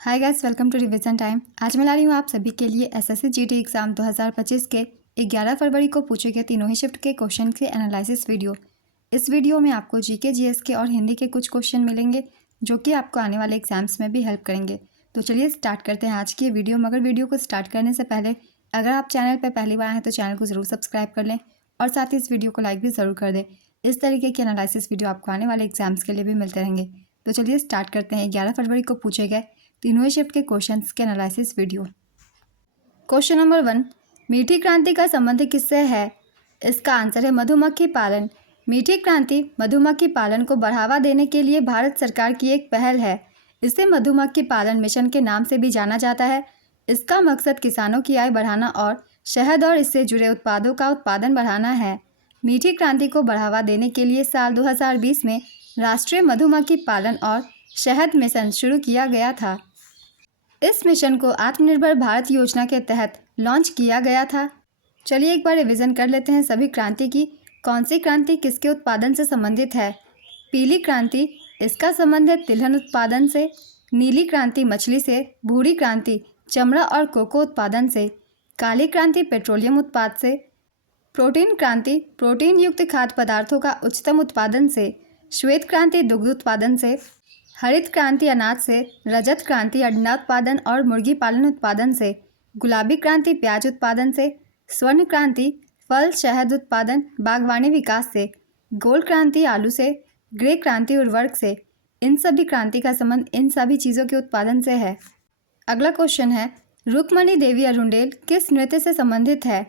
Hi guys, welcome to revision time. आज मैं ला रही हूँ आप सभी के लिए एसएससी जीडी एग्ज़ाम 2025 के 11 फरवरी को पूछे गए तीनों ही शिफ्ट के क्वेश्चन के एनालिसिस वीडियो। इस वीडियो में आपको जीके, जीएस के और हिंदी के कुछ क्वेश्चन मिलेंगे जो कि आपको आने वाले एग्जाम्स में भी हेल्प करेंगे। तो चलिए स्टार्ट करते हैं आज की ये वीडियो। मगर वीडियो को स्टार्ट करने से पहले अगर आप चैनल पर पहली बार हैं तो चैनल को ज़रूर सब्सक्राइब कर लें और साथ ही इस वीडियो को लाइक भी ज़रूर कर दें। इस तरीके के एनालिसिस वीडियो आपको आने वाले एग्जाम्स के लिए भी मिलते रहेंगे। तो चलिए स्टार्ट करते हैं 11 फरवरी को पूछे गए तीनों ही शिफ्ट के क्वेश्चंस के एनालिसिस वीडियो। क्वेश्चन नंबर 1, मीठी क्रांति का संबंध किससे है? इसका आंसर है मधुमक्खी पालन। मीठी क्रांति मधुमक्खी पालन को बढ़ावा देने के लिए भारत सरकार की एक पहल है। इसे मधुमक्खी पालन मिशन के नाम से भी जाना जाता है। इसका मकसद किसानों की आय बढ़ाना और शहद और इससे जुड़े उत्पादों का उत्पादन बढ़ाना है। मीठी क्रांति को बढ़ावा देने के लिए साल 2020 में राष्ट्रीय मधुमक्खी पालन और शहद मिशन शुरू किया गया था। इस मिशन को आत्मनिर्भर भारत योजना के तहत लॉन्च किया गया था। चलिए एक बार रिवीजन कर लेते हैं सभी क्रांति की। कौन सी क्रांति किसके उत्पादन से संबंधित है? पीली क्रांति, इसका संबंध है तिलहन उत्पादन से। नीली क्रांति मछली से। भूरी क्रांति चमड़ा और कोको उत्पादन से। काली क्रांति पेट्रोलियम उत्पाद से। प्रोटीन क्रांति प्रोटीन युक्त खाद्य पदार्थों का उच्चतम उत्पादन से। श्वेत क्रांति दुग्ध उत्पादन से। हरित क्रांति अनाज से। रजत क्रांति अंडा उत्पादन और मुर्गी पालन उत्पादन से। गुलाबी क्रांति प्याज उत्पादन से। स्वर्ण क्रांति फल शहद उत्पादन बागवानी विकास से। गोल्ड क्रांति आलू से। ग्रे क्रांति उर्वरक से। इन सभी क्रांति का संबंध इन सभी चीज़ों के उत्पादन से है। अगला क्वेश्चन है, रुक्मणी देवी अरुंडेल किस नृत्य से संबंधित है?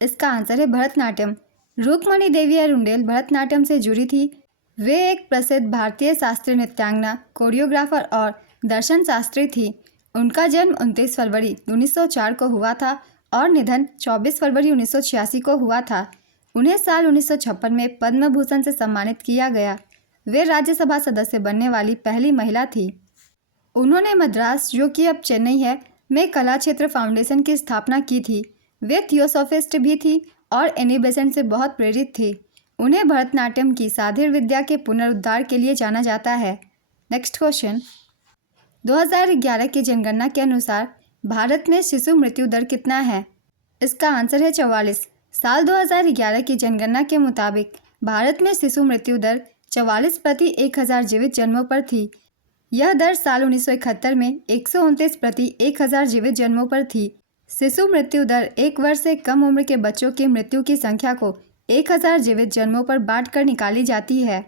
इसका आंसर है भरतनाट्यम। रुक्मणी देवी अरुंडेल भरतनाट्यम से जुड़ी थी। वे एक प्रसिद्ध भारतीय शास्त्रीय नृत्यांगना, कोरियोग्राफर और दर्शन शास्त्री थी। उनका जन्म 29 फरवरी 1904 को हुआ था और निधन 24 फरवरी 1986 को हुआ था। उन्हें साल 1956 में पद्म भूषण से सम्मानित किया गया। वे राज्यसभा सदस्य बनने वाली पहली महिला थी। उन्होंने मद्रास, जो कि अब चेन्नई है, में कला क्षेत्र फाउंडेशन की स्थापना की थी। वे थियोसॉफिस्ट भी थी और एनी बेसेंट से बहुत प्रेरित थी। उन्हें भरतनाट्यम की साधिर विद्या के पुनरुद्धार के लिए जाना जाता है। नेक्स्ट क्वेश्चन, 2011 की जनगणना के अनुसार भारत में शिशु मृत्यु दर कितना है? इसका आंसर है 44। साल 2011 की जनगणना के मुताबिक भारत में शिशु मृत्यु दर 44 प्रति 1000 जीवित जन्मों पर थी। यह दर साल 1971 में 129 प्रति 1000 जीवित जन्मों पर थी। शिशु मृत्यु दर 1 वर्ष से कम उम्र के बच्चों की मृत्यु की संख्या को 1000 जीवित जन्मों पर बांटकर निकाली जाती है।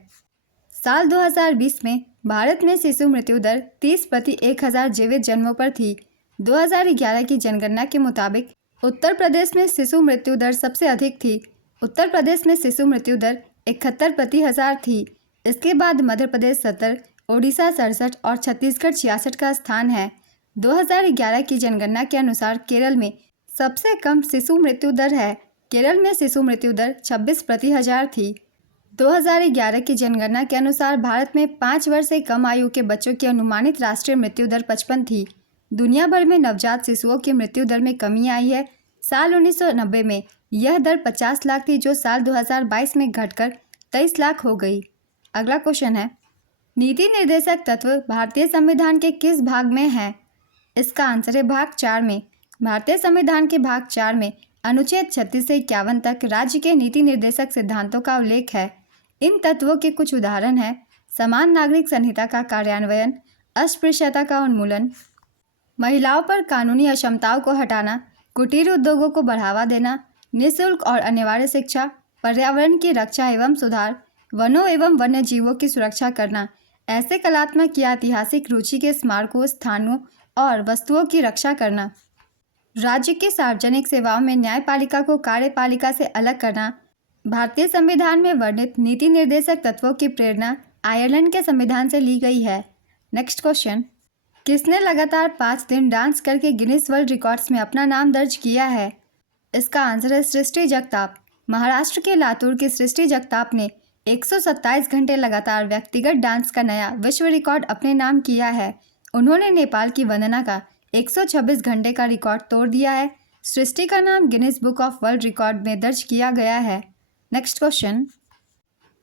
साल 2020 में भारत में शिशु मृत्यु दर 30 प्रति 1000 जीवित जन्मों पर थी। 2011 की जनगणना के मुताबिक उत्तर प्रदेश में शिशु मृत्यु दर सबसे अधिक थी। उत्तर प्रदेश में शिशु मृत्यु दर 71 प्रति 1000 थी। इसके बाद मध्य प्रदेश 70, ओडिशा 67 और छत्तीसगढ़ 66 का स्थान है। 2011 की जनगणना के अनुसार केरल में सबसे कम शिशु मृत्यु दर है। केरल में शिशु मृत्यु दर 26 प्रति 1000 थी। 2011 की जनगणना के अनुसार भारत में 5 वर्ष से कम आयु के बच्चों की अनुमानित राष्ट्रीय मृत्यु दर 55 थी। दुनिया भर में नवजात शिशुओं की मृत्यु दर में कमी आई है। साल 1990 में यह दर 50 लाख थी, जो साल 2022 में घटकर 23 लाख हो गई। अगला क्वेश्चन है, नीति निर्देशक तत्व भारतीय संविधान के किस भाग में है? इसका आंसर है भाग 4 में। भारतीय संविधान के भाग 4 में अनुच्छेद 36 से 51 तक राज्य के नीति निर्देशक सिद्धांतों का उल्लेख है। इन तत्वों के कुछ उदाहरण हैं: समान नागरिक संहिता का कार्यान्वयन, अस्पृश्यता का उन्मूलन, महिलाओं पर कानूनी अक्षमताओं को हटाना, कुटीर उद्योगों को बढ़ावा देना, निःशुल्क और अनिवार्य शिक्षा, पर्यावरण की रक्षा एवं सुधार, वनों एवं वन्य जीवों की सुरक्षा करना, ऐसे कलात्मक या ऐतिहासिक रुचि के स्मारकों, स्थानों और वस्तुओं की रक्षा करना, राज्य की सार्वजनिक सेवाओं में न्यायपालिका को कार्यपालिका से अलग करना। भारतीय संविधान में वर्णित नीति निर्देशक तत्वों की प्रेरणा आयरलैंड के संविधान से ली गई है। नेक्स्ट क्वेश्चन, किसने लगातार 5 दिन डांस करके गिनीज वर्ल्ड रिकॉर्ड्स में अपना नाम दर्ज किया है? इसका आंसर है सृष्टि जगताप। महाराष्ट्र के लातूर की सृष्टि जगताप ने 127 घंटे लगातार व्यक्तिगत डांस का नया विश्व रिकॉर्ड अपने नाम किया है। उन्होंने नेपाल की वंदना का 126 घंटे का रिकॉर्ड तोड़ दिया है। सृष्टि का नाम Guinness book of world record में दर्ज किया गया है। नेक्स्ट क्वेश्चन,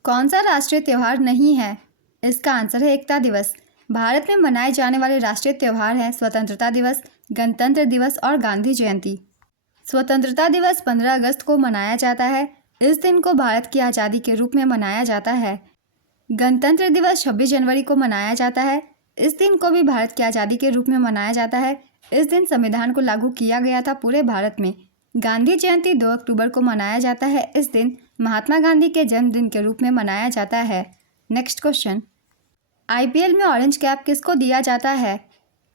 कौन सा राष्ट्रीय त्यौहार नहीं है? इसका आंसर है एकता दिवस। भारत में मनाए जाने वाले राष्ट्रीय त्यौहार हैं स्वतंत्रता दिवस, गणतंत्र दिवस और गांधी जयंती। स्वतंत्रता दिवस 15 अगस्त को मनाया जाता है। इस दिन को भारत की आज़ादी के रूप में मनाया जाता है। गणतंत्र दिवस 26 जनवरी को मनाया जाता है। इस दिन को भी भारत की आज़ादी के रूप में मनाया जाता है। इस दिन संविधान को लागू किया गया था पूरे भारत में। गांधी जयंती 2 अक्टूबर को मनाया जाता है। इस दिन महात्मा गांधी के जन्मदिन के रूप में मनाया जाता है। नेक्स्ट क्वेश्चन, आईपीएल में ऑरेंज कैप किसको दिया जाता है?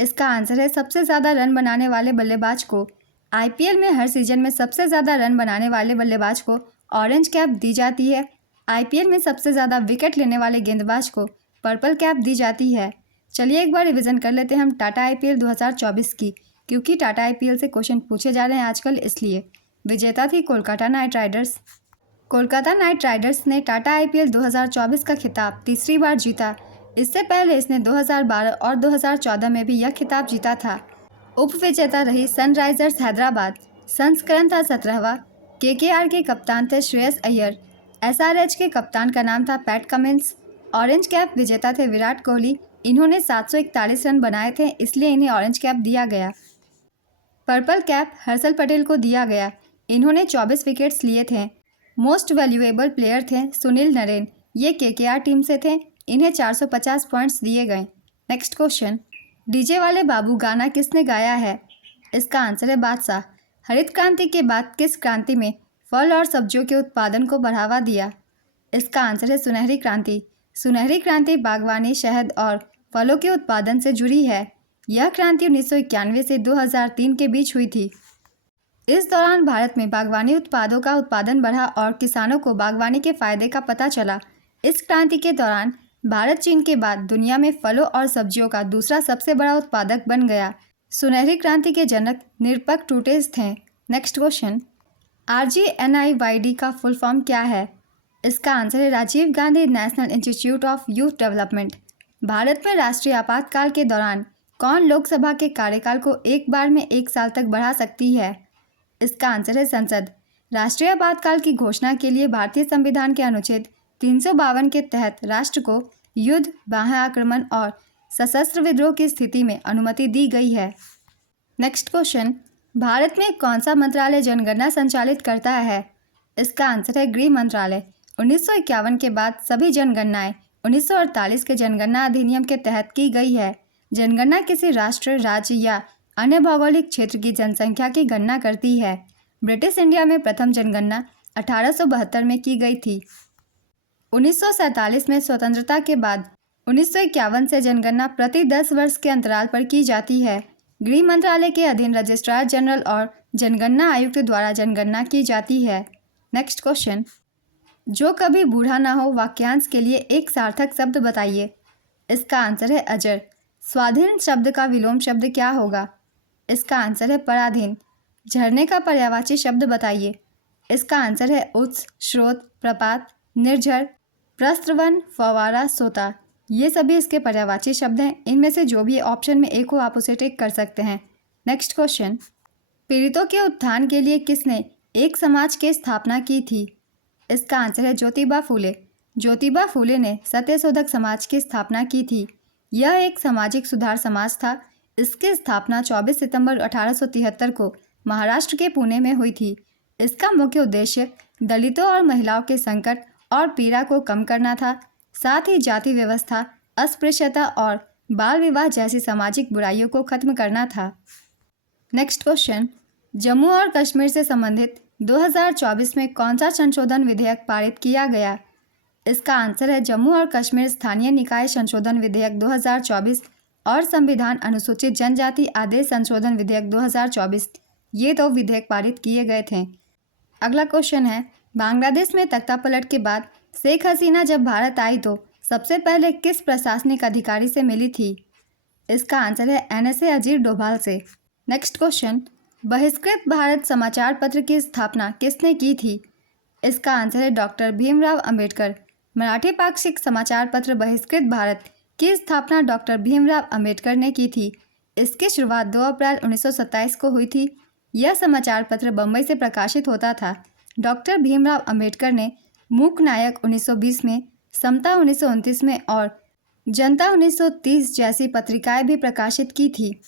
इसका आंसर है सबसे ज़्यादा रन बनाने वाले बल्लेबाज को। आईपीएल में हर सीजन में सबसे ज़्यादा रन बनाने वाले बल्लेबाज को ऑरेंज कैप दी जाती है। आईपीएल में सबसे ज़्यादा विकेट लेने वाले गेंदबाज को पर्पल कैप दी जाती है। चलिए एक बार रिवीजन कर लेते हैं हम टाटा आईपीएल 2024 की, क्योंकि टाटा आईपीएल से क्वेश्चन पूछे जा रहे हैं आजकल, इसलिए। विजेता थी Kolkata night Riders. Kolkata night Riders ने टाटा आईपीएल 2024 का खिताब तीसरी बार जीता। इससे पहले इसने 2012 और 2014 में भी यह खिताब जीता था। उप विजेता रही सनराइजर्स हैदराबाद। संस्करण था 17वां। केकेआर के कप्तान थे श्रेयस अय्यर। एसआरएच के कप्तान का नाम था पैट कमिंस। ऑरेंज कैप विजेता थे विराट कोहली। इन्होंने 741 रन बनाए थे, इसलिए इन्हें ऑरेंज कैप दिया गया। पर्पल कैप हर्षल पटेल को दिया गया। इन्होंने 24 विकेट्स लिए थे। मोस्ट वैल्यूएबल प्लेयर थे सुनील नरेन। ये केकेआर टीम से थे। इन्हें 450 पॉइंट्स दिए गए। नेक्स्ट क्वेश्चन, डीजे वाले बाबू गाना किसने गाया है? इसका आंसर है बादशाह। हरित क्रांति के बाद किस क्रांति में फल और सब्जियों के उत्पादन को बढ़ावा दिया? इसका आंसर है सुनहरी क्रांति। सुनहरी क्रांति बागवानी, शहद और फलों के उत्पादन से जुड़ी है। यह क्रांति 1991 से 2003 के बीच हुई थी। इस दौरान भारत में बागवानी उत्पादों का उत्पादन बढ़ा और किसानों को बागवानी के फायदे का पता चला। इस क्रांति के दौरान भारत चीन के बाद दुनिया में फलों और सब्जियों का दूसरा सबसे बड़ा उत्पादक बन गया। सुनहरी क्रांति के जनक निरपक टूटेज थे। नेक्स्ट क्वेश्चन, RGNIYD का फुल फॉर्म क्या है? इसका आंसर है Rajiv Gandhi national institute of youth development. भारत में राष्ट्रीय आपातकाल के दौरान कौन लोकसभा के कार्यकाल को एक बार में 1 साल तक बढ़ा सकती है? इसका आंसर है संसद। राष्ट्रीय आपातकाल की घोषणा के लिए भारतीय संविधान के अनुच्छेद 352 के तहत राष्ट्र को युद्ध, बाह्य आक्रमण और सशस्त्र विद्रोह की स्थिति में अनुमति दी गई है। नेक्स्ट क्वेश्चन, भारत में कौन सा मंत्रालय जनगणना संचालित करता है? इसका आंसर है गृह मंत्रालय। 1951 के बाद सभी जनगणनाएं 1948 के जनगणना अधिनियम के तहत की गई है। जनगणना किसी राष्ट्र, राज्य या अन्य भौगोलिक क्षेत्र की जनसंख्या की गणना करती है। ब्रिटिश इंडिया में प्रथम जनगणना 1872 में की गई थी। 1947 में स्वतंत्रता के बाद 1951 से जनगणना प्रति 10 वर्ष के अंतराल पर की जाती है। गृह मंत्रालय के अधीन रजिस्ट्रार जनरल और जनगणना आयुक्त द्वारा जनगणना की जाती है। नेक्स्ट क्वेश्चन, जो कभी बूढ़ा ना हो वाक्यांश के लिए एक सार्थक शब्द बताइए। इसका आंसर है अजर। स्वाधीन शब्द का विलोम शब्द क्या होगा? इसका आंसर है पराधीन। झरने का पर्यायवाची शब्द बताइए। इसका आंसर है उत्स, स्रोत, प्रपात, निर्झर, प्रस्रवण, फव्वारा, सोता। ये सभी इसके पर्यायवाची शब्द हैं। इनमें से जो भी ऑप्शन में एक हो आप उसे टिक कर सकते हैं। नेक्स्ट क्वेश्चन, पीड़ितों के उत्थान के लिए किसने एक समाज की स्थापना की थी? इसका आंसर है ज्योतिबा फूले। ज्योतिबा फूले ने सत्यशोधक समाज की स्थापना की थी। यह एक सामाजिक सुधार समाज था। इसकी स्थापना 24 सितंबर 1873 को महाराष्ट्र के पुणे में हुई थी। इसका मुख्य उद्देश्य दलितों और महिलाओं के संकट और पीड़ा को कम करना था। साथ ही जाति व्यवस्था, अस्पृश्यता और बाल विवाह जैसी सामाजिक बुराइयों को खत्म करना था। नेक्स्ट क्वेश्चन, जम्मू और कश्मीर से संबंधित 2024 में कौन सा संशोधन विधेयक पारित किया गया? इसका आंसर है जम्मू और कश्मीर स्थानीय निकाय संशोधन विधेयक 2024 और संविधान अनुसूचित जनजाति आदेश संशोधन विधेयक 2024। ये 2 विधेयक पारित किए गए थे। अगला क्वेश्चन है, बांग्लादेश में तख्तापलट के बाद शेख हसीना जब भारत आई तो सबसे पहले किस प्रशासनिक अधिकारी से मिली थी? इसका आंसर है NSA अजीर डोभाल से। नेक्स्ट क्वेश्चन, बहिष्कृत भारत समाचार पत्र की स्थापना किसने की थी? इसका आंसर है डॉक्टर भीमराव अंबेडकर। मराठी पाक्षिक समाचार पत्र बहिष्कृत भारत की स्थापना डॉक्टर भीमराव अंबेडकर ने की थी। इसकी शुरुआत 2 अप्रैल 1927 को हुई थी। यह समाचार पत्र बम्बई से प्रकाशित होता था। डॉक्टर भीमराव अंबेडकर ने मूक नायक 1920 में, समता 1929 में और जनता 1930 जैसी पत्रिकाएं भी प्रकाशित की थी।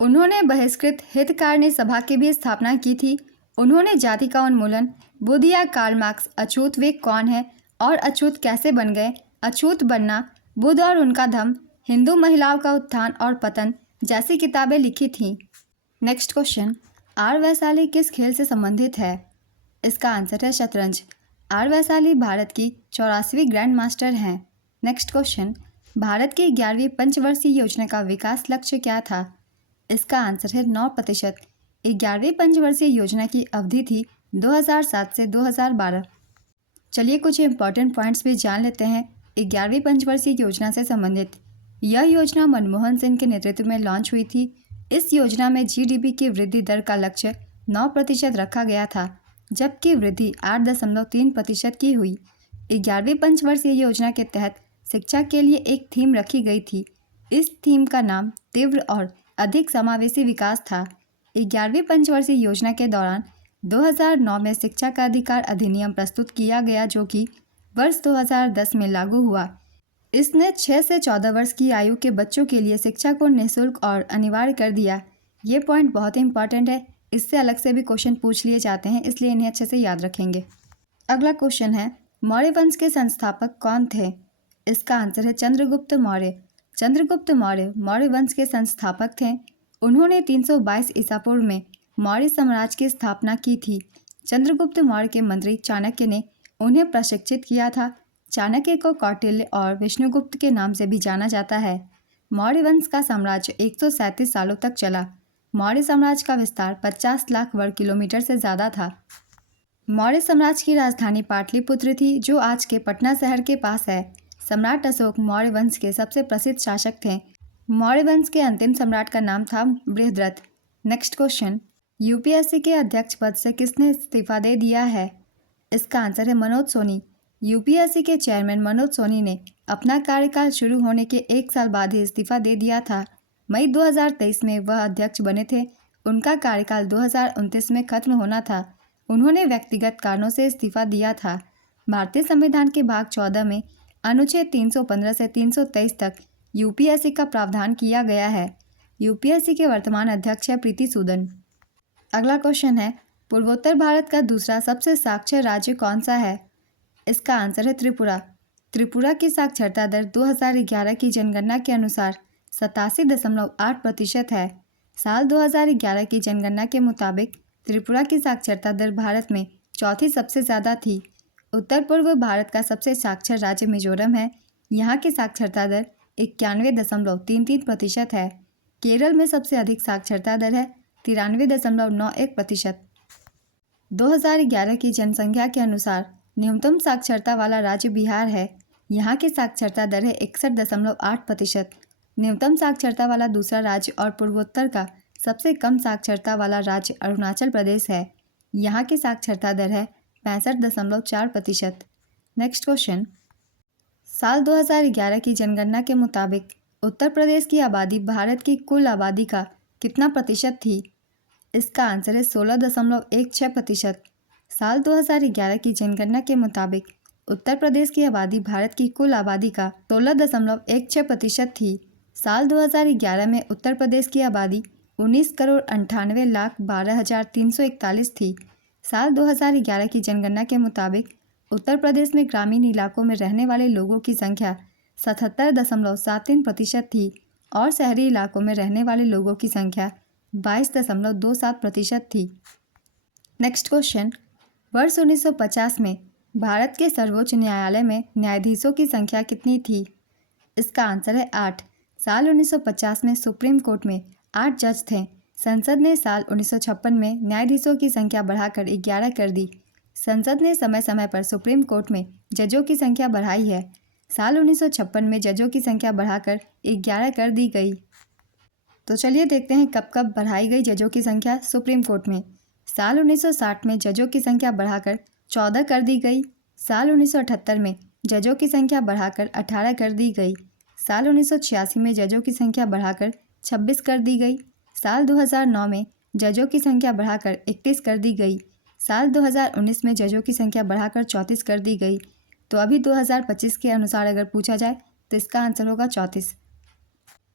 उन्होंने बहिष्कृत हितकारिणी सभा की भी स्थापना की थी। उन्होंने जाति का उन्मूलन, बुद्ध या कार्ल मार्क्स, अछूत वे कौन है और अछूत कैसे बन गए, अछूत बनना, बुद्ध और उनका धम्म, हिंदू महिलाओं का उत्थान और पतन जैसी किताबें लिखी थीं। नेक्स्ट क्वेश्चन, आर वैशाली किस खेल से संबंधित है? इसका आंसर है शतरंज। आर वैशाली भारत की 84वीं ग्रैंड मास्टर हैं। नेक्स्ट क्वेश्चन, भारत की 11वीं पंचवर्षीय योजना का विकास लक्ष्य क्या था? इसका आंसर है 9%। 11वीं पंचवर्षीय योजना की अवधि थी 2007 से 2012। चलिए कुछ इंपॉर्टेंट पॉइंट्स भी जान लेते हैं 11वीं पंचवर्षीय योजना से संबंधित। यह योजना मनमोहन सिंह के नेतृत्व में लॉन्च हुई थी। इस योजना में जीडीपी की वृद्धि दर का लक्ष्य 9% रखा गया था, जबकि वृद्धि 8.3% की हुई। 11वीं पंचवर्षीय योजना के तहत शिक्षा के लिए एक थीम रखी गई थी। इस थीम का नाम तीव्र और अधिक समावेशी विकास था। 11वीं पंचवर्षीय योजना के दौरान 2009 में शिक्षा का अधिकार अधिनियम प्रस्तुत किया गया, जो कि वर्ष 2010 में लागू हुआ। इसने 6 से 14 वर्ष की आयु के बच्चों के लिए शिक्षा को निःशुल्क और अनिवार्य कर दिया। ये पॉइंट बहुत ही इंपॉर्टेंट है, इससे अलग से भी क्वेश्चन पूछ लिए जाते हैं, इसलिए इन्हें अच्छे से याद रखेंगे। अगला क्वेश्चन है, मौर्य वंश के संस्थापक कौन थे? इसका आंसर है चंद्रगुप्त मौर्य। चंद्रगुप्त मौर्य मौर्य वंश के संस्थापक थे। उन्होंने 322 ईसा पूर्व में मौर्य साम्राज्य की स्थापना की थी। चंद्रगुप्त मौर्य के मंत्री चाणक्य ने उन्हें प्रशिक्षित किया था। चाणक्य को कौटिल्य और विष्णुगुप्त के नाम से भी जाना जाता है। मौर्य वंश का साम्राज्य 137 सालों तक चला। मौर्य साम्राज्य का विस्तार 50 लाख वर्ग किलोमीटर से ज़्यादा था। मौर्य साम्राज्य की राजधानी पाटलिपुत्र थी, जो आज के पटना शहर के पास है। सम्राट अशोक मौर्य वंश के सबसे प्रसिद्ध शासक थे। मौर्य वंश के अंतिम सम्राट का नाम था बृहद्रथ। नेक्स्ट क्वेश्चन, यूपीएससी के अध्यक्ष पद से किसने इस्तीफा दे दिया है? इसका आंसर है मनोज सोनी। यूपीएससी के चेयरमैन मनोज सोनी ने अपना कार्यकाल शुरू होने के 1 साल बाद ही इस्तीफा दे दिया था। मई 2023 में वह अध्यक्ष बने थे। उनका कार्यकाल 2029 में खत्म होना था। उन्होंने व्यक्तिगत कारणों से इस्तीफा दिया था। भारतीय संविधान के भाग 14 में अनुच्छेद 315 से 323 तक यूपीएससी का प्रावधान किया गया है। यूपीएससी के वर्तमान अध्यक्ष है प्रीति सूदन। अगला क्वेश्चन है, पूर्वोत्तर भारत का दूसरा सबसे साक्षर राज्य कौन सा है? इसका आंसर है त्रिपुरा। त्रिपुरा की साक्षरता दर 2011 की जनगणना के अनुसार 87.8% है। साल 2011 की जनगणना के मुताबिक त्रिपुरा की साक्षरता दर भारत में चौथी सबसे ज़्यादा थी। उत्तर पूर्व भारत का सबसे साक्षर राज्य मिजोरम है। यहाँ की साक्षरता दर 91.33% है। केरल में सबसे अधिक साक्षरता दर है 93.91%। 2011 की जनसंख्या के अनुसार न्यूनतम साक्षरता वाला राज्य बिहार है। यहाँ की साक्षरता दर है 61.8%। न्यूनतम साक्षरता वाला दूसरा राज्य और पूर्वोत्तर का सबसे कम साक्षरता वाला राज्य अरुणाचल प्रदेश है। यहाँ की साक्षरता दर है 65.4%। नेक्स्ट क्वेश्चन, साल 2011 की जनगणना के मुताबिक उत्तर प्रदेश की आबादी भारत की कुल आबादी का कितना प्रतिशत थी? इसका आंसर है 16.16%। साल 2011 की जनगणना के मुताबिक उत्तर प्रदेश की आबादी भारत की कुल आबादी का 16.16% थी। साल 2011 में उत्तर प्रदेश की आबादी 19,98,12,341 थी। साल 2011 की जनगणना के मुताबिक उत्तर प्रदेश में ग्रामीण इलाकों में रहने वाले लोगों की संख्या 77.73% थी और शहरी इलाकों में रहने वाले लोगों की संख्या 22.27% थी। नेक्स्ट क्वेश्चन, वर्ष 1950 में भारत के सर्वोच्च न्यायालय में न्यायाधीशों की संख्या कितनी थी? इसका आंसर है 8। साल 1950 में सुप्रीम कोर्ट में 8 जज थे। संसद ने साल 1956 में न्यायाधीशों की संख्या बढ़ाकर 11 कर दी। संसद ने समय समय पर सुप्रीम कोर्ट में जजों की संख्या बढ़ाई है। साल 1956 में जजों की संख्या बढ़ाकर 11 कर दी गई। तो चलिए देखते हैं कब कब बढ़ाई गई जजों की संख्या सुप्रीम कोर्ट में। साल 1960 में जजों की संख्या बढ़ाकर 14 कर दी गई। साल 1978 में जजों की संख्या बढ़ाकर 18 कर दी गई। साल 1986 में जजों की संख्या बढ़ाकर 26 कर दी गई। साल 2009 में जजों की संख्या बढ़ाकर 31 कर दी गई। साल 2019 में जजों की संख्या बढ़ाकर 34 कर दी गई। तो अभी 2025 के अनुसार अगर पूछा जाए तो इसका आंसर होगा 34।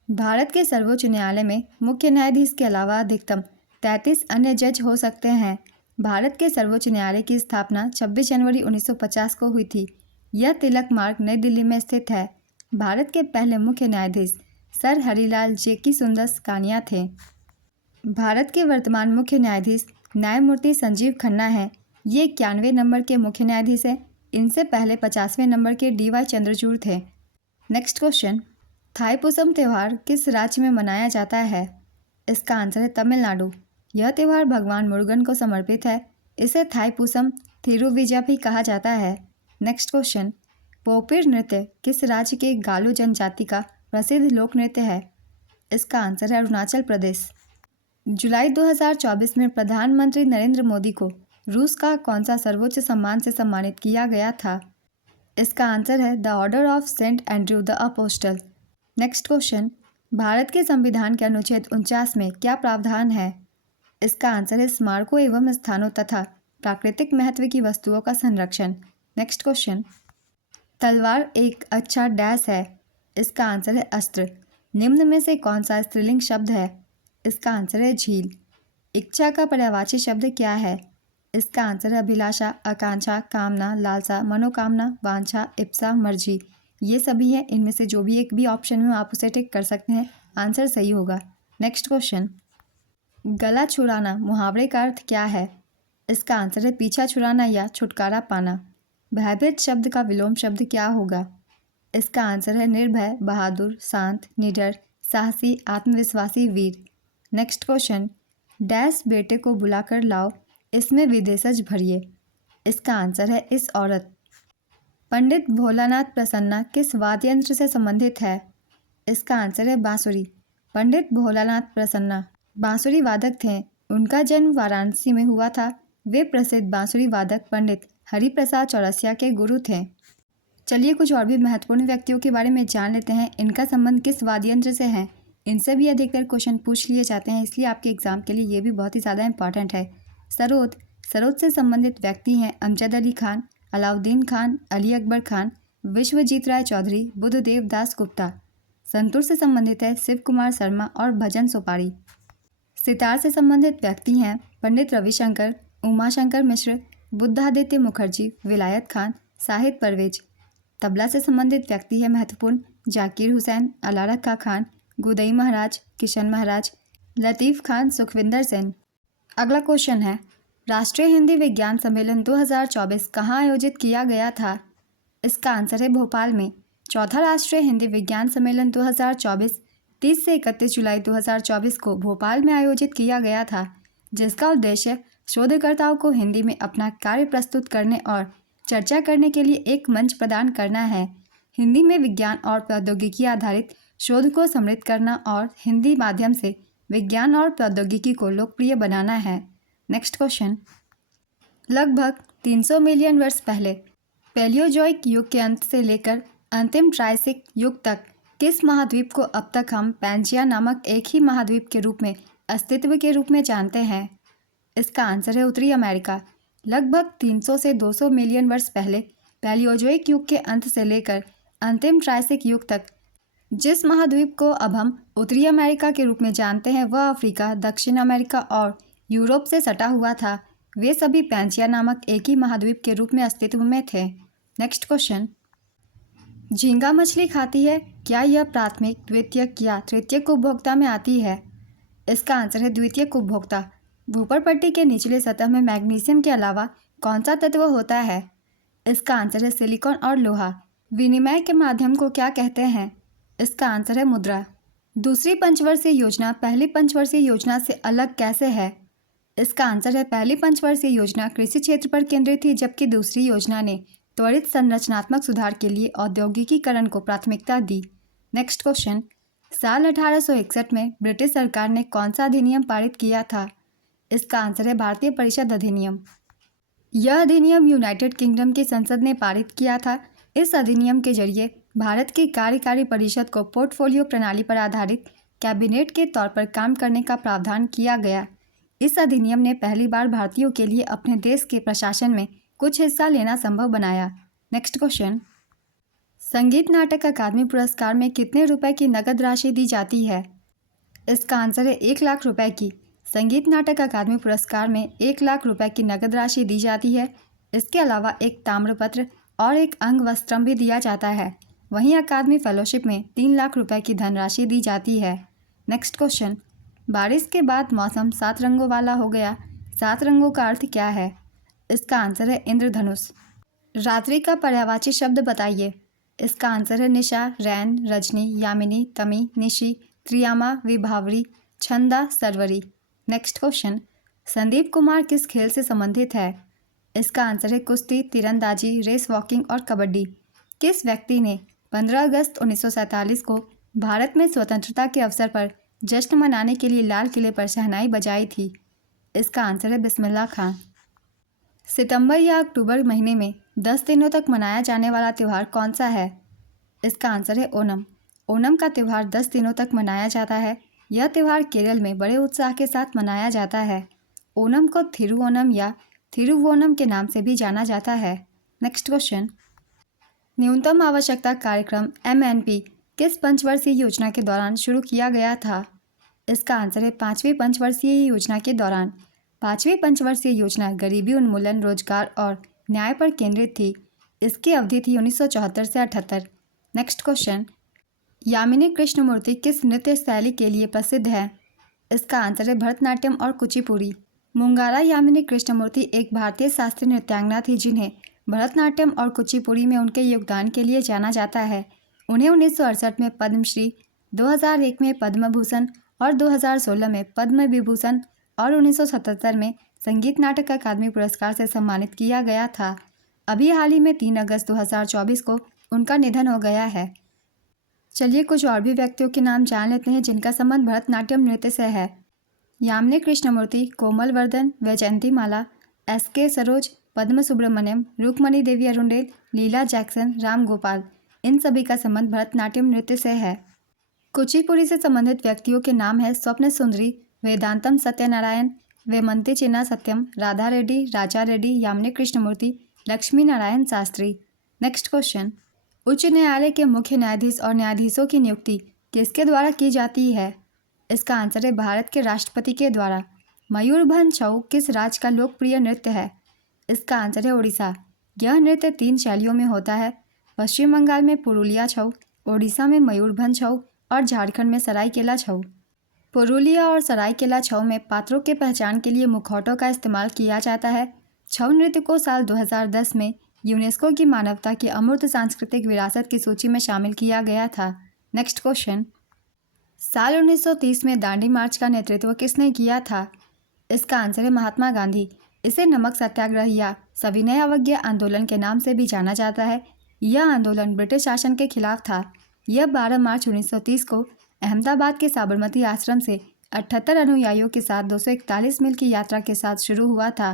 भारत के सर्वोच्च न्यायालय में मुख्य न्यायाधीश के अलावा अधिकतम 33 अन्य जज हो सकते हैं। भारत के सर्वोच्च न्यायालय की स्थापना 26 जनवरी 1950 को हुई थी। यह तिलक मार्ग नई दिल्ली में स्थित है। भारत के पहले मुख्य न्यायाधीश सर हरिलाल जेकी सुंदर कानिया थे। भारत के वर्तमान मुख्य न्यायाधीश न्यायमूर्ति संजीव खन्ना हैं। ये 91वें नंबर के मुख्य न्यायाधीश हैं। इनसे पहले 50वें नंबर के DY चंद्रचूड़ थे। नेक्स्ट क्वेश्चन, थाईपुसम त्यौहार किस राज्य में मनाया जाता है? इसका आंसर है तमिलनाडु। यह त्यौहार भगवान मुरुगन को समर्पित है। इसे थाईपुसम थिरुविजा भी कहा जाता है। नेक्स्ट क्वेश्चन, पोपिर नृत्य किस राज्य के गालो जनजाति का प्रसिद्ध लोक नृत्य है? इसका आंसर है अरुणाचल प्रदेश। जुलाई 2024 में प्रधानमंत्री नरेंद्र मोदी को रूस का कौन सा सर्वोच्च सम्मान से सम्मानित किया गया था? इसका आंसर है the order of Saint Andrew the apostle. Next question, Bharat के संविधान के अनुच्छेद 49 में क्या प्रावधान है? इसका आंसर है स्मारकों एवं स्थानों तथा प्राकृतिक महत्व की वस्तुओं का संरक्षण। नेक्स्ट क्वेश्चन, तलवार एक अच्छा डैश है। इसका आंसर है अस्त्र। निम्न में से कौन सा स्त्रीलिंग शब्द है? इसका आंसर है झील। इच्छा का पर्यायवाची शब्द क्या है? इसका आंसर है अभिलाषा, आकांक्षा, कामना, लालसा, मनोकामना, वांछा, इप्सा, मर्जी। ये सभी हैं। इनमें से जो भी एक भी ऑप्शन में आप उसे टिक कर सकते हैं, आंसर सही होगा। नेक्स्ट क्वेश्चन, गला छुड़ाना मुहावरे का अर्थ क्या है? इसका आंसर है पीछा छुड़ाना या छुटकारा पाना। भयभीत शब्द का विलोम शब्द क्या होगा? इसका आंसर है निर्भय, बहादुर, शांत, निडर, साहसी, आत्मविश्वासी, वीर। नेक्स्ट क्वेश्चन, डैश बेटे को बुलाकर लाओ, इसमें विदेशज भरिए। इसका आंसर है इस औरत। पंडित भोलानाथ प्रसन्ना किस वाद्य यंत्र से संबंधित है? इसका आंसर है बांसुरी। पंडित भोलानाथ प्रसन्ना बांसुरी वादक थे। उनका जन्म वाराणसी में हुआ था। वे प्रसिद्ध बांसुरी वादक पंडित हरिप्रसाद चौरसिया के गुरु थे। चलिए कुछ और भी महत्वपूर्ण व्यक्तियों के बारे में जान लेते हैं। इनका संबंध किस वाद्य यंत्र से है? इनसे भी अधिकतर क्वेश्चन पूछ लिए जाते हैं, इसलिए आपके एग्जाम के लिए ये भी बहुत ही ज़्यादा इंपॉर्टेंट है। सरोद से संबंधित व्यक्ति हैं अमजद अली खान, अलाउद्दीन खान, अली अकबर खान, विश्वजीत राय चौधरी, बुद्धदेव दास गुप्ता। संतूर से संबंधित है शिव कुमार शर्मा और भजन सोपारी। सितार से संबंधित व्यक्ति हैं पंडित रविशंकर, उमाशंकर मिश्र, बुद्धादित्य मुखर्जी, विलायत खान, साहिद परवेज। तबला से संबंधित व्यक्ति है महत्वपूर्ण जाकिर हुसैन, अला रखा खान, गुदई महाराज, किशन महाराज, लतीफ़ खान, सुखविंदर सेन। अगला क्वेश्चन है, राष्ट्रीय हिंदी विज्ञान सम्मेलन 2024 कहाँ आयोजित किया गया था? इसका आंसर है भोपाल में। चौथा राष्ट्रीय हिंदी विज्ञान सम्मेलन 2024 30 से 31 जुलाई 2024 को भोपाल में आयोजित किया गया था, जिसका उद्देश्य शोधकर्ताओं को हिंदी में अपना कार्य प्रस्तुत करने और चर्चा करने के लिए एक मंच प्रदान करना है। हिंदी में विज्ञान और प्रौद्योगिकी आधारित शोध को समृद्ध करना और हिंदी माध्यम से विज्ञान और प्रौद्योगिकी को लोकप्रिय बनाना है। नेक्स्ट क्वेश्चन, लगभग 300 मिलियन वर्ष पहले पैलियोजोइक युग के अंत से लेकर अंतिम ट्राइसिक युग तक किस महाद्वीप को अब तक हम पैंजिया नामक एक ही महाद्वीप के रूप में अस्तित्व के रूप में जानते हैं? इसका आंसर है उत्तरी अमेरिका। लगभग 300 से 200 मिलियन वर्ष पहले पैलियोजोइक युग के अंत से लेकर अंतिम ट्राइसिक युग तक जिस महाद्वीप को अब हम उत्तरी अमेरिका के रूप में जानते हैं वह अफ्रीका, दक्षिण अमेरिका और यूरोप से सटा हुआ था। वे सभी पैंजिया नामक एक ही महाद्वीप के रूप में अस्तित्व में थे। नेक्स्ट क्वेश्चन, झींगा मछली खाती है, क्या यह प्राथमिक, द्वितीयक या तृतीयक उपभोक्ता में आती है? इसका आंसर है द्वितीयक उपभोक्ता। ऊपर पट्टी के निचले सतह में मैग्नीशियम के अलावा कौन सा तत्व होता है? इसका आंसर है सिलिकॉन और लोहा। विनिमय के माध्यम को क्या कहते हैं? इसका आंसर है मुद्रा। दूसरी पंचवर्षीय योजना पहली पंचवर्षीय योजना से अलग कैसे है? इसका आंसर है पहली पंचवर्षीय योजना कृषि क्षेत्र पर केंद्रित थी, जबकि दूसरी योजना ने त्वरित संरचनात्मक सुधार के लिए औद्योगिकीकरण को प्राथमिकता दी। नेक्स्ट क्वेश्चन, साल 1861 में ब्रिटिश सरकार ने कौन सा अधिनियम पारित किया था? इसका आंसर है भारतीय परिषद अधिनियम। यह अधिनियम यूनाइटेड किंगडम की संसद ने पारित किया था। इस अधिनियम के जरिए भारत की कार्यकारी परिषद को पोर्टफोलियो प्रणाली पर आधारित कैबिनेट के तौर पर काम करने का प्रावधान किया गया। इस अधिनियम ने पहली बार भारतीयों के लिए अपने देश के प्रशासन में कुछ हिस्सा लेना संभव बनाया। नेक्स्ट क्वेश्चन, संगीत नाटक अकादमी पुरस्कार में कितने रुपए की नकद राशि दी जाती है? इसका आंसर है 1,00,000 रुपए की। संगीत नाटक अकादमी पुरस्कार में 1,00,000 रुपए की नकद राशि दी जाती है। इसके अलावा एक ताम्रपत्र और एक अंगवस्त्रम भी दिया जाता है। वहीं अकादमी फेलोशिप में 3,00,000 रुपए की धनराशि दी जाती है। नेक्स्ट क्वेश्चन, बारिश के बाद मौसम 7 रंगों वाला हो गया। 7 रंगों का अर्थ क्या है? इसका आंसर है इंद्रधनुष। रात्रि का पर्यायवाची शब्द बताइए। इसका आंसर है निशा, रैन, रजनी, यामिनी, तमी, निशी, त्रियामा, विभावरी, छंदा, सरवरी। नेक्स्ट क्वेश्चन, संदीप कुमार किस खेल से संबंधित है? इसका आंसर है कुश्ती, तीरंदाजी, रेस वॉकिंग और कबड्डी। किस व्यक्ति ने 15 अगस्त 1947 को भारत में स्वतंत्रता के अवसर पर जश्न मनाने के लिए लाल किले पर शहनाई बजाई थी? इसका आंसर है बिस्मिल्लाह खान। सितंबर या अक्टूबर महीने में 10 दिनों तक मनाया जाने वाला त्यौहार कौन सा है? इसका आंसर है ओणम। ओणम का त्यौहार 10 दिनों तक मनाया जाता है। यह त्यौहार केरल में बड़े उत्साह के साथ मनाया जाता है। ओणम को थिरुओणम या थिरुवोणम के नाम से भी जाना जाता है। नेक्स्ट क्वेश्चन, न्यूनतम आवश्यकता कार्यक्रम MNP किस पंचवर्षीय योजना के दौरान शुरू किया गया था? इसका आंसर है 5वीं पंचवर्षीय योजना के दौरान। 5वीं पंचवर्षीय योजना गरीबी उन्मूलन, रोजगार और न्याय पर केंद्रित थी। इसकी अवधि थी 1974 से 78। नेक्स्ट क्वेश्चन, यामिनी कृष्णमूर्ति किस नृत्य शैली के लिए प्रसिद्ध है? इसका आंसर है भरतनाट्यम और कुचिपुड़ी। मुंगारा यामिनी कृष्णमूर्ति एक भारतीय शास्त्रीय नृत्यांगना थी जिन्हें भरतनाट्यम और कुचिपुड़ी में उनके योगदान के लिए जाना जाता है। उन्हें 1968 में पद्मश्री, 2001 में पद्म भूषण और 2016 में पद्म विभूषण और 1977 में संगीत नाटक अकादमी पुरस्कार से सम्मानित किया गया था। अभी हाल ही में 3 अगस्त 2024 को उनका निधन हो गया है। चलिए कुछ और भी व्यक्तियों के नाम जान लेते हैं जिनका संबंध भरतनाट्यम नृत्य से है। यामिनी कृष्णमूर्ति, कोमल वर्धन, वैजयंती माला, SK सरोज, पद्म सुब्रमण्यम, रुक्मणी देवी अरुंडेल, लीला जैक्सन, राम गोपाल, इन सभी का संबंध भरतनाट्यम नृत्य से है। कुचिपुड़ी से संबंधित व्यक्तियों के नाम है स्वप्न सुंदरी, वेदांतम सत्यनारायण, वेमंती चिन्ना सत्यम, राधा रेड्डी, राजा रेड्डी, यामिनी कृष्णमूर्ति, लक्ष्मी नारायण शास्त्री। नेक्स्ट क्वेश्चन, उच्च न्यायालय के मुख्य न्यायाधीश और न्यायाधीशों की नियुक्ति किसके द्वारा की जाती है? इसका आंसर है भारत के राष्ट्रपति के द्वारा। मयूरभंज छऊ किस राज्य का लोकप्रिय नृत्य है? इसका आंसर है उड़ीसा। यह नृत्य 3 शैलियों में होता है। पश्चिम बंगाल में पुरुलिया छऊ, ओडिशा में मयूरभंज छऊ और झारखंड में सरायकेला छऊ। पुरुलिया और सरायकेला छऊ में पात्रों के पहचान के लिए मुखौटों का इस्तेमाल किया जाता है। छऊ नृत्य को साल 2010 में यूनेस्को की मानवता की अमूर्त सांस्कृतिक विरासत की सूची में शामिल किया गया था। नेक्स्ट क्वेश्चन, साल 1930 में दांडी मार्च का नेतृत्व किसने किया था? इसका आंसर है महात्मा गांधी। इसे नमक सत्याग्रह या सविनय अवज्ञा आंदोलन के नाम से भी जाना जाता है। यह आंदोलन ब्रिटिश शासन के खिलाफ था। यह 12 मार्च 1930 को अहमदाबाद के साबरमती आश्रम से 78 अनुयायियों के साथ 241 मील की यात्रा के साथ शुरू हुआ था।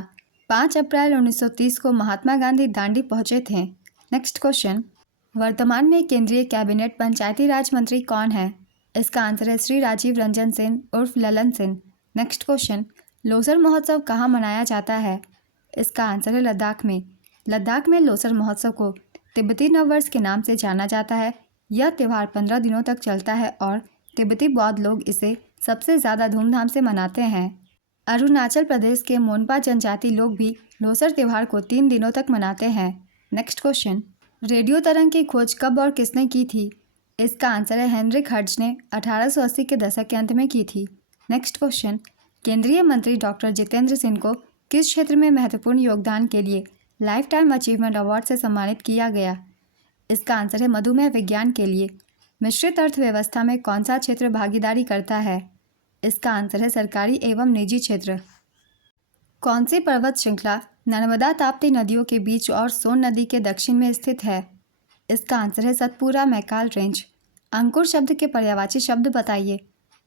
5 अप्रैल 1930 को महात्मा गांधी दांडी पहुंचे थे। नेक्स्ट क्वेश्चन, वर्तमान में केंद्रीय कैबिनेट पंचायती राज मंत्री कौन है? इसका आंसर है श्री राजीव रंजन सिंह उर्फ ललन सिंह। नेक्स्ट क्वेश्चन, लोसर महोत्सव कहाँ मनाया जाता है? इसका आंसर है लद्दाख में। लद्दाख में लोसर महोत्सव को तिब्बती नववर्ष के नाम से जाना जाता है। यह त्यौहार 15 दिनों तक चलता है और तिब्बती बौद्ध लोग इसे सबसे ज़्यादा धूमधाम से मनाते हैं। अरुणाचल प्रदेश के मोनपा जनजाति लोग भी लोसर त्यौहार को 3 दिनों तक मनाते हैं। नेक्स्ट क्वेश्चन, रेडियो तरंग की खोज कब और किसने की थी? इसका आंसर है हेनरिक हर्ट्ज ने 1880 के दशक के अंत में की थी। नेक्स्ट क्वेश्चन, केंद्रीय मंत्री डॉक्टर जितेंद्र सिंह को किस क्षेत्र में महत्वपूर्ण योगदान के लिए लाइफ टाइम अचीवमेंट अवार्ड से सम्मानित किया गया? इसका आंसर है मधुमेह विज्ञान के लिए। मिश्रित अर्थव्यवस्था में कौन सा क्षेत्र भागीदारी करता है? इसका आंसर है सरकारी एवं निजी क्षेत्र। कौन सी पर्वत श्रृंखला नर्मदा ताप्ती नदियों के बीच और सोन नदी के दक्षिण में स्थित है? इसका आंसर है सतपुरा मैकाल रेंज। अंकुर शब्द के पर्यायवाची शब्द बताइए।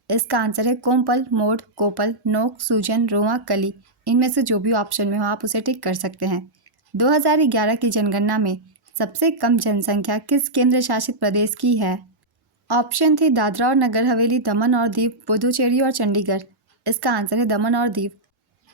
इसका आंसर है कोमपल, मोड़, कोपल, नोक, सूजन, रोआ, कली। इनमें से जो भी ऑप्शन में हो आप उसे टिक कर सकते हैं। 2011 की जनगणना में सबसे कम जनसंख्या किस केंद्र शासित प्रदेश की है? ऑप्शन थी दादरा और नगर हवेली, दमन और दीव, पुदुचेरी और चंडीगढ़। इसका आंसर है दमन और दीव।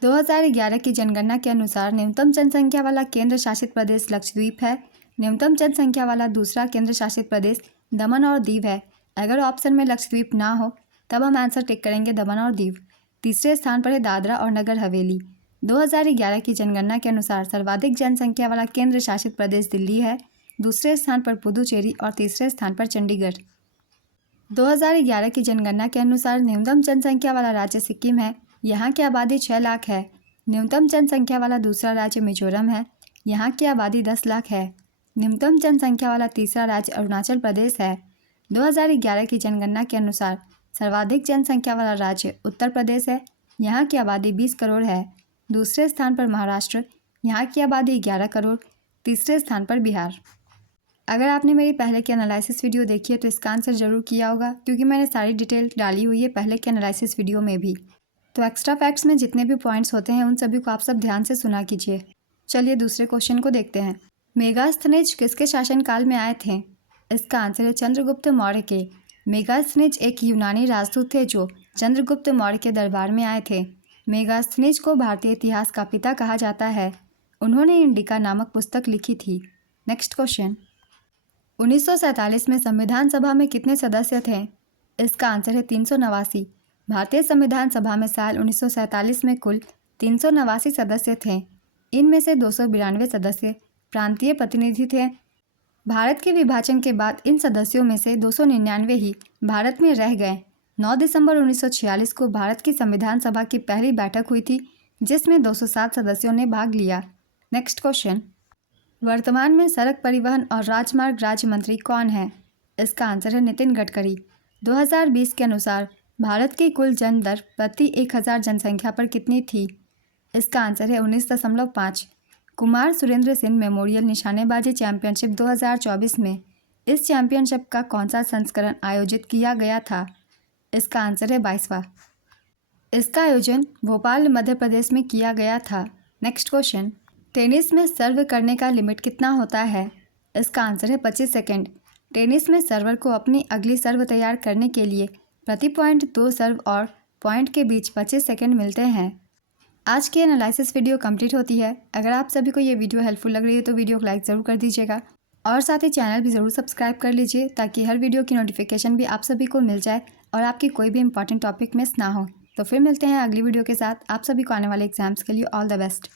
2011 की जनगणना के अनुसार न्यूनतम जनसंख्या वाला केंद्र शासित प्रदेश लक्षद्वीप है। न्यूनतम जनसंख्या वाला दूसरा केंद्र शासित प्रदेश दमन और दीव है। अगर ऑप्शन में लक्षद्वीप ना हो तब हम आंसर टिक करेंगे दमन और दीव। तीसरे स्थान पर है दादरा और नगर हवेली। 2011 की जनगणना के अनुसार सर्वाधिक जनसंख्या वाला केंद्र शासित प्रदेश दिल्ली है। दूसरे स्थान पर पुदुचेरी और तीसरे स्थान पर चंडीगढ़। 2011 की जनगणना के अनुसार न्यूनतम जनसंख्या वाला राज्य सिक्किम है। यहाँ की आबादी 6 लाख है। न्यूनतम जनसंख्या वाला दूसरा राज्य मिजोरम है। यहाँ की आबादी 10 लाख है। न्यूनतम जनसंख्या वाला तीसरा राज्य अरुणाचल प्रदेश है। 2011 की जनगणना के अनुसार सर्वाधिक जनसंख्या वाला राज्य उत्तर प्रदेश है। यहाँ की आबादी 20 करोड़ है। दूसरे स्थान पर महाराष्ट्र। यहाँ की आबादी 11 करोड़। तीसरे स्थान पर बिहार। अगर आपने मेरी पहले की एनालिसिस वीडियो देखी है तो इसका आंसर ज़रूर किया होगा, क्योंकि मैंने सारी डिटेल डाली हुई है पहले के एनालिसिस वीडियो में भी। तो एक्स्ट्रा फैक्ट्स में जितने भी पॉइंट्स होते हैं उन सभी को आप सब ध्यान से सुना कीजिए। चलिए दूसरे क्वेश्चन को देखते हैं। मेगास्थनीज किसके शासनकाल में आए थे? इसका आंसर है चंद्रगुप्त मौर्य के। मेगास्थनीज एक यूनानी राजदूत थे जो चंद्रगुप्त मौर्य के दरबार में आए थे। मेगास्थनीज को भारतीय इतिहास का पिता कहा जाता है। उन्होंने इंडिका नामक पुस्तक लिखी थी। Next question. 1947 में संविधान सभा में कितने सदस्य थे? इसका आंसर है 389। भारतीय संविधान सभा में साल 1947 में कुल 389 सदस्य थे। इनमें से 292 सदस्य प्रांतीय प्रतिनिधि थे। भारत के विभाजन के बाद इन सदस्यों में से 299 ही भारत में रह गए। 9 दिसंबर 1946 को भारत की संविधान सभा की पहली बैठक हुई थी, जिसमें 207 सदस्यों ने भाग लिया। Next question. वर्तमान में सड़क परिवहन और राजमार्ग राज्य मंत्री कौन है? इसका आंसर है नितिन गडकरी। 2020 के अनुसार भारत की कुल जन दर प्रति 1000 जनसंख्या पर कितनी थी? इसका आंसर है 19.5। कुमार सुरेंद्र सिंह मेमोरियल निशानेबाजी चैंपियनशिप 2024 में इस चैंपियनशिप का कौन सा संस्करण आयोजित किया गया था? इसका आंसर है 22वां। इसका आयोजन भोपाल मध्य प्रदेश में किया गया था। Next question. टेनिस में सर्व करने का लिमिट कितना होता है? इसका आंसर है 25 सेकेंड। टेनिस में सर्वर को अपनी अगली सर्व तैयार करने के लिए प्रति पॉइंट 2 सर्व और पॉइंट के बीच 25 सेकेंड मिलते हैं। आज की एनालिसिस वीडियो कंप्लीट होती है। अगर आप सभी को ये वीडियो हेल्पफुल लग रही है तो वीडियो को लाइक ज़रूर कर दीजिएगा और साथ ही चैनल भी ज़रूर सब्सक्राइब कर लीजिए, ताकि हर वीडियो की नोटिफिकेशन भी आप सभी को मिल जाए और आपकी कोई भी इंपॉर्टेंट टॉपिक मिस ना हो। तो फिर मिलते हैं अगली वीडियो के साथ। आप सभी को आने वाले एग्जाम्स के लिए ऑल द बेस्ट।